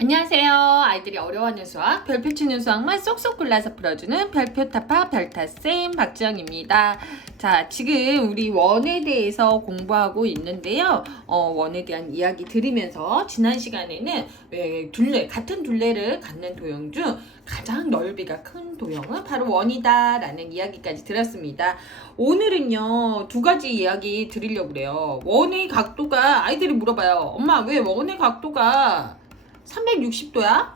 안녕하세요. 아이들이 어려워하는 수학, 별표 치는 수학만 쏙쏙 골라서 풀어주는 별표 타파 별타쌤 박지영입니다. 자, 지금 우리 원에 대해서 공부하고 있는데요. 원에 대한 이야기 들으면서 지난 시간에는 같은 둘레를 갖는 도형 중 가장 넓이가 큰 도형은 바로 원이다 라는 이야기까지 들었습니다. 오늘은요, 두 가지 이야기 드리려고 그래요. 원의 각도가, 아이들이 물어봐요. 엄마, 왜 원의 각도가 360도야?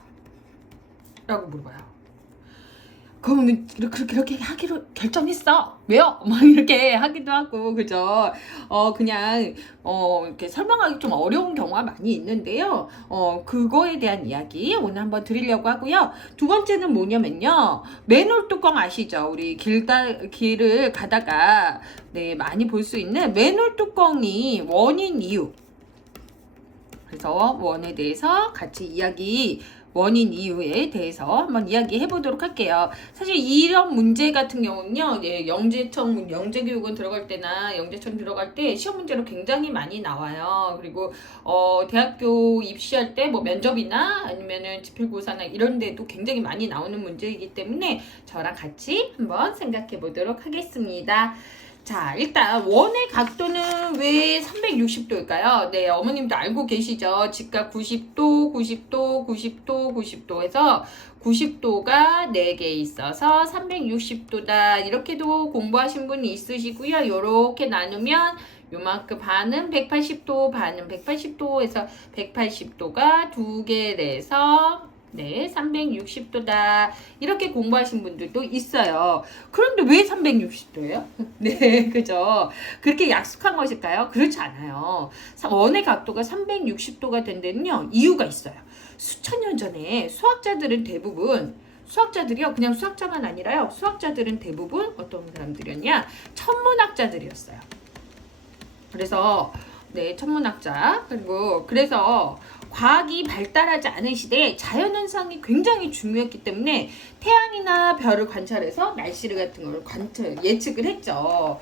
라고 물어봐요. 그러면 그렇게 하기로 결정했어. 왜요? 막 이렇게 하기도 하고, 그죠? 그냥, 이렇게 설명하기 좀 어려운 경우가 많이 있는데요. 그거에 대한 이야기 오늘 한번 드리려고 하고요. 두 번째는 뭐냐면요. 맨홀 뚜껑 아시죠? 우리 길을 가다가, 네, 많이 볼 수 있는 맨홀 뚜껑이 원인 이유. 그래서 원에 대해서 같이 원인 이유에 대해서 한번 이야기해 보도록 할게요. 사실 이런 문제 같은 경우는요, 영재교육원 들어갈 때나 영재청 들어갈 때 시험 문제로 굉장히 많이 나와요. 그리고, 대학교 입시할 때 뭐 면접이나 아니면은 지필고사나 이런 데도 굉장히 많이 나오는 문제이기 때문에 저랑 같이 한번 생각해 보도록 하겠습니다. 자, 일단 원의 각도는 왜 360도일까요? 네, 어머님도 알고 계시죠? 직각 90도, 90도, 90도, 90도 해서 90도가 4개 있어서 360도다. 이렇게도 공부하신 분이 있으시고요. 요렇게 나누면 요만큼 반은 180도, 반은 180도 해서 180도가 2개래서 네, 360도다. 이렇게 공부하신 분들도 있어요. 그런데 왜 360도예요? 네, 그죠? 그렇게 약속한 것일까요? 그렇지 않아요. 원의 각도가 360도가 된 데는요, 이유가 있어요. 수천 년 전에 수학자들이요, 그냥 수학자만 아니라요, 수학자들은 대부분 어떤 사람들이었냐? 천문학자들이었어요. 그래서, 네, 천문학자. 그래서 과학이 발달하지 않은 시대에 자연현상이 굉장히 중요했기 때문에 태양이나 별을 관찰해서 날씨 같은 걸 예측을 했죠.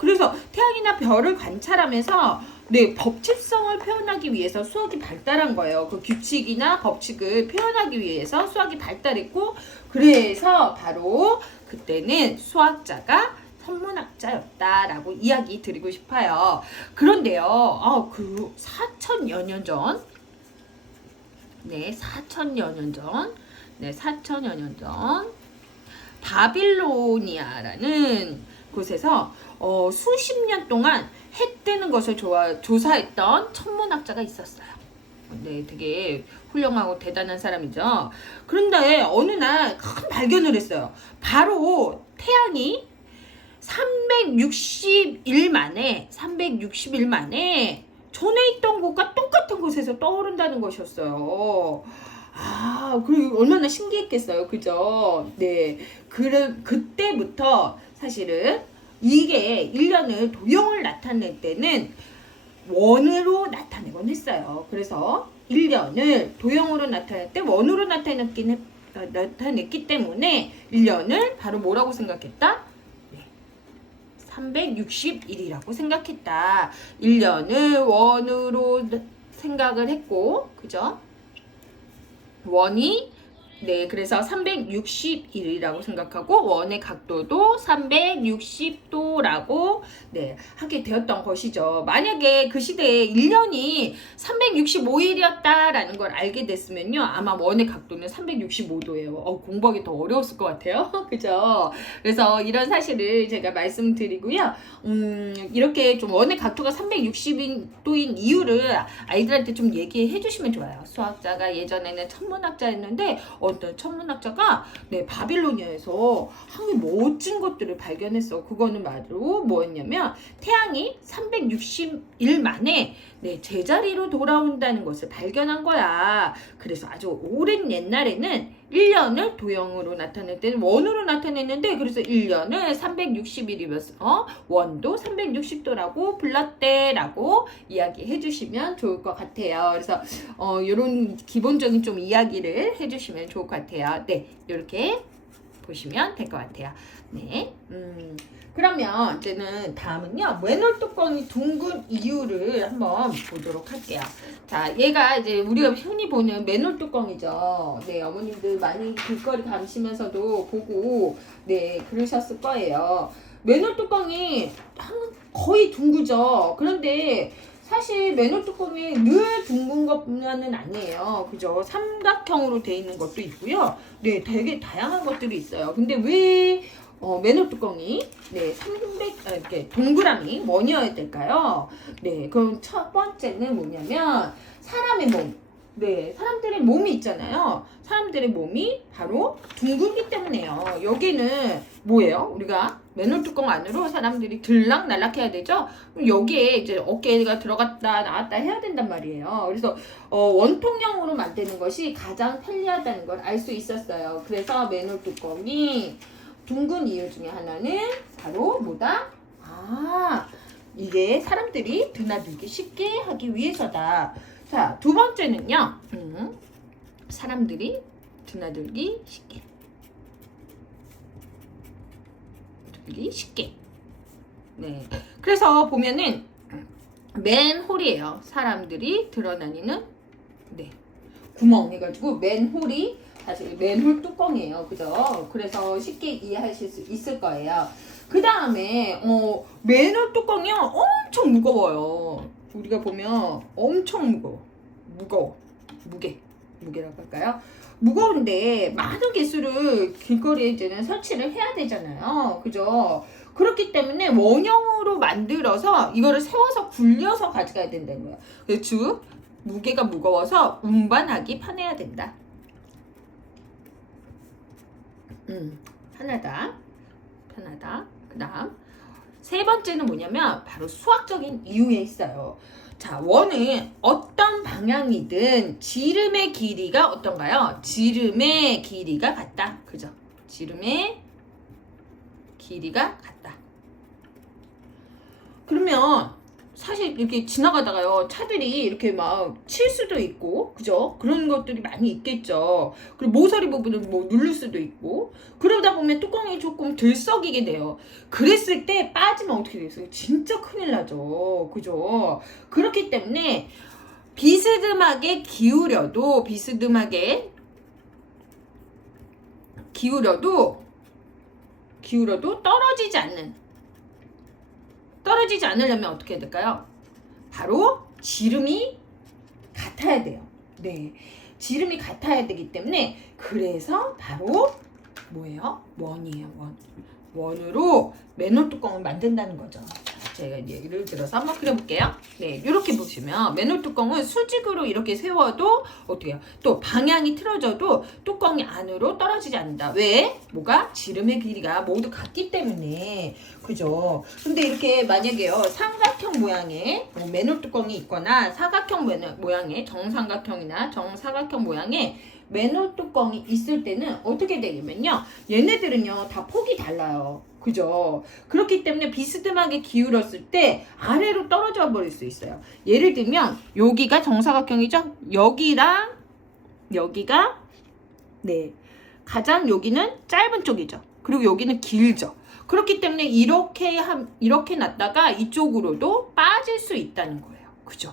그래서 태양이나 별을 관찰하면서 네, 법칙성을 표현하기 위해서 수학이 발달한 거예요. 그 규칙이나 법칙을 표현하기 위해서 수학이 발달했고, 그래서 바로 그때는 수학자가 천문학자였다라고 이야기 드리고 싶어요. 그런데요, 4천여 년 전, 네, 4천여 년 전, 네, 4천여 년 전, 바빌로니아라는 곳에서 수십 년 동안 해 뜨는 것을 조사했던 천문학자가 있었어요. 네, 되게 훌륭하고 대단한 사람이죠. 그런데 어느 날 큰 발견을 했어요. 바로 태양이 360일 만에 전에 있던 곳과 똑같은 곳에서 떠오른다는 것이었어요. 그리고 얼마나 신기했겠어요. 그죠? 네. 그때부터 사실은 이게 1년을 도형을 나타낼 때는 원으로 나타내곤 했어요. 그래서 1년을 도형으로 나타낼 때 원으로 나타냈기 때문에 1년을 바로 뭐라고 생각했다? 360일이라고 생각했다. 1년을 원으로 생각을 했고, 그죠? 원이, 네, 그래서 360일이라고 생각하고, 원의 각도도 360도라고, 네, 하게 되었던 것이죠. 만약에 그 시대에 1년이 365일이었다라는 걸 알게 됐으면요, 아마 원의 각도는 365도예요. 공부하기 더 어려웠을 것 같아요. 그죠? 그래서 이런 사실을 제가 말씀드리고요. 이렇게 좀 원의 각도가 360도인 이유를 아이들한테 좀 얘기해 주시면 좋아요. 수학자가 예전에는 천문학자였는데, 어떤 천문학자가 네, 바빌로니아에서 한개 멋진 것들을 발견했어. 그거는 바로 뭐였냐면 태양이 360일 만에 네, 제자리로 돌아온다는 것을 발견한 거야. 그래서 아주 오랜 옛날에는 1년을 도형으로 나타낼 때는 원으로 나타냈는데, 그래서 1년을 360일이면서 원도 360도라고 불렀대라고 이야기해 주시면 좋을 것 같아요. 그래서 이런 기본적인 좀 이야기를 해 주시면 좋을 것 같아요. 네, 이렇게 보시면 될 것 같아요. 네. 그러면 이제는 다음은요. 맨홀 뚜껑이 둥근 이유를 한번 보도록 할게요. 자, 얘가 이제 우리가 흔히 보는 맨홀 뚜껑이죠. 네, 어머님들 많이 길거리 가시면서도 보고 네, 그러셨을 거예요. 맨홀 뚜껑이 거의 둥그죠. 그런데 사실 맨홀 뚜껑이 늘 둥근 것만은 아니에요. 그죠? 삼각형으로 되어 있는 것도 있고요. 네, 되게 다양한 것들이 있어요. 근데 왜 맨홀 뚜껑이 이렇게 동그라미 원이어야 될까요? 네, 그럼 첫 번째는 뭐냐면 사람의 몸. 네, 사람들의 몸이 있잖아요. 사람들의 몸이 바로 둥글기 때문에요. 여기는 뭐예요? 우리가 맨홀 뚜껑 안으로 사람들이 들락날락 해야 되죠? 그럼 여기에 이제 어깨가 들어갔다 나왔다 해야 된단 말이에요. 그래서 원통형으로 만드는 것이 가장 편리하다는 걸 알 수 있었어요. 그래서 맨홀 뚜껑이 둥근 이유 중에 하나는 바로 뭐다? 이게 사람들이 드나들기 쉽게 하기 위해서다. 자, 두 번째는요. 사람들이 드나들기 쉽게. 들기 쉽게. 네. 그래서 보면은 맨홀이에요. 사람들이 드러다니는 구멍 해가지고 맨홀이 사실 맨홀 뚜껑이에요. 그죠? 그래서 쉽게 이해하실 수 있을 거예요. 그 다음에 맨홀 뚜껑이요. 엄청 무거워요. 우리가 보면 엄청 무거워. 무게라고 할까요? 무거운데 많은 개수를 길거리에 이제는 설치를 해야 되잖아요. 그죠? 그렇기 때문에 원형으로 만들어서 이거를 세워서 굴려서 가져가야 된다는 거예요. 즉 무게가 무거워서 운반하기 편해야 된다. 편하다. 그 다음 세 번째는 뭐냐면 바로 수학적인 이유에 있어요. 자, 원은 어떤 방향이든 지름의 길이가 어떤가요? 지름의 길이가 같다. 그죠? 지름의 길이가 같다. 그러면 사실 이렇게 지나가다가요, 차들이 이렇게 막 칠 수도 있고, 그죠? 그런 것들이 많이 있겠죠. 그리고 모서리 부분을 뭐 누를 수도 있고, 그러다 보면 뚜껑이 조금 들썩이게 돼요. 그랬을 때 빠지면 어떻게 되겠어요? 진짜 큰일 나죠. 그죠? 그렇기 때문에 비스듬하게 기울여도 떨어지지 않으려면 어떻게 해야 될까요? 바로 지름이 같아야 돼요. 네, 지름이 같아야 되기 때문에 그래서 바로 뭐예요? 원이에요. 원으로 맨홀 뚜껑을 만든다는 거죠. 제가 이제 예를 들어서 한번 그려볼게요. 네, 이렇게 보시면 맨홀 뚜껑은 수직으로 이렇게 세워도 어떻게 해요? 또 방향이 틀어져도 뚜껑이 안으로 떨어지지 않는다. 왜? 뭐가? 지름의 길이가 모두 같기 때문에. 그죠? 근데 이렇게 만약에요, 삼각형 모양의 맨홀 뚜껑이 있거나 사각형 모양의 정삼각형이나 정사각형 모양의 맨홀 뚜껑이 있을 때는 어떻게 되냐면요, 얘네들은요 다 폭이 달라요. 그죠? 그렇기 때문에 비스듬하게 기울었을 때 아래로 떨어져 버릴 수 있어요. 예를 들면 여기가 정사각형이죠? 여기랑 여기가 가장 여기는 짧은 쪽이죠. 그리고 여기는 길죠. 그렇기 때문에 이렇게 놨다가 이쪽으로도 빠질 수 있다는 거예요. 그죠?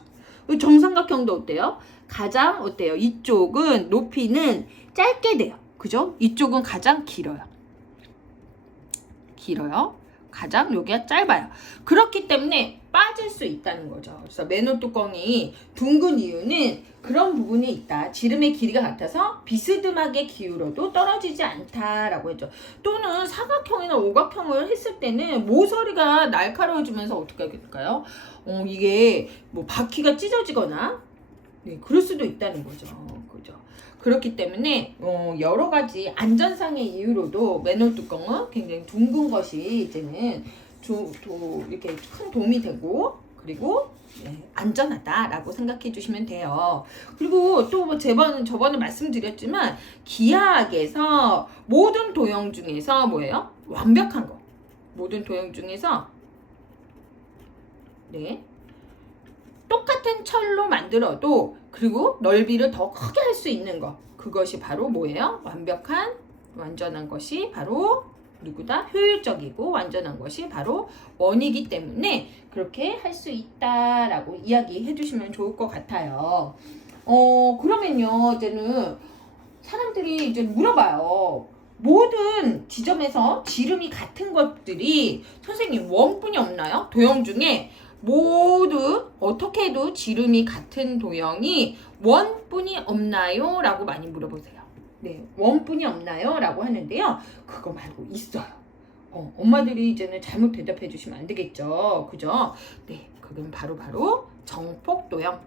정삼각형도 어때요? 가장 어때요? 이쪽은 높이는 짧게 돼요. 그죠? 이쪽은 가장 길어요. 가장 여기가 짧아요. 그렇기 때문에 빠질 수 있다는 거죠. 그래서 맨홀 뚜껑이 둥근 이유는 그런 부분이 있다. 지름의 길이가 같아서 비스듬하게 기울어도 떨어지지 않다라고 했죠. 또는 사각형이나 오각형을 했을 때는 모서리가 날카로워지면서 어떻게 할까요? 이게 뭐 바퀴가 찢어지거나 그럴 수도 있다는 거죠. 그죠? 그렇기 때문에 여러 가지 안전상의 이유로도 맨홀 뚜껑은 굉장히 둥근 것이 이제는 이렇게 큰 도움이 되고, 그리고 안전하다라고 생각해 주시면 돼요. 그리고 또 저번에 말씀드렸지만 기하학에서 모든 도형 중에서 뭐예요? 완벽한 거. 모든 도형 중에서 똑같은 철로 만들어도 그리고 넓이를 더 크게 할 수 있는 거, 그것이 바로 뭐예요? 완벽한 완전한 것이 바로 누구다? 효율적이고 완전한 것이 바로 원이기 때문에 그렇게 할 수 있다라고 이야기해 주시면 좋을 것 같아요. 그러면요, 이제는 사람들이 이제 물어봐요. 모든 지점에서 지름이 같은 것들이 선생님 원뿐이 없나요? 도형 중에 모두 어떻게 해도 지름이 같은 도형이 원뿐이 없나요? 라고 많이 물어보세요. 네, 원뿐이 없나요? 라고 하는데요. 그거 말고 있어요. 엄마들이 이제는 잘못 대답해 주시면 안 되겠죠. 그죠? 네, 그건 바로 정폭도형.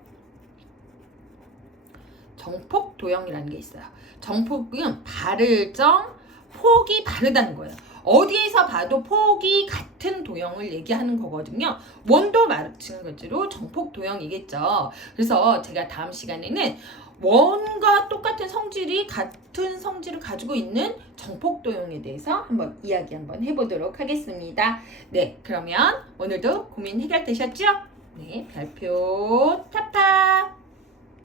정폭도형이라는 게 있어요. 정폭은 바르정, 폭이 바르다는 거예요. 어디에서 봐도 폭이 같은 도형을 얘기하는 거거든요. 원도 마찬가지로 정폭도형이겠죠. 그래서 제가 다음 시간에는 원과 똑같은 성질이 같은 성질을 가지고 있는 정폭도형에 대해서 한번 이야기 한번 해보도록 하겠습니다. 네, 그러면 오늘도 고민 해결되셨죠? 네, 별표 탑탑!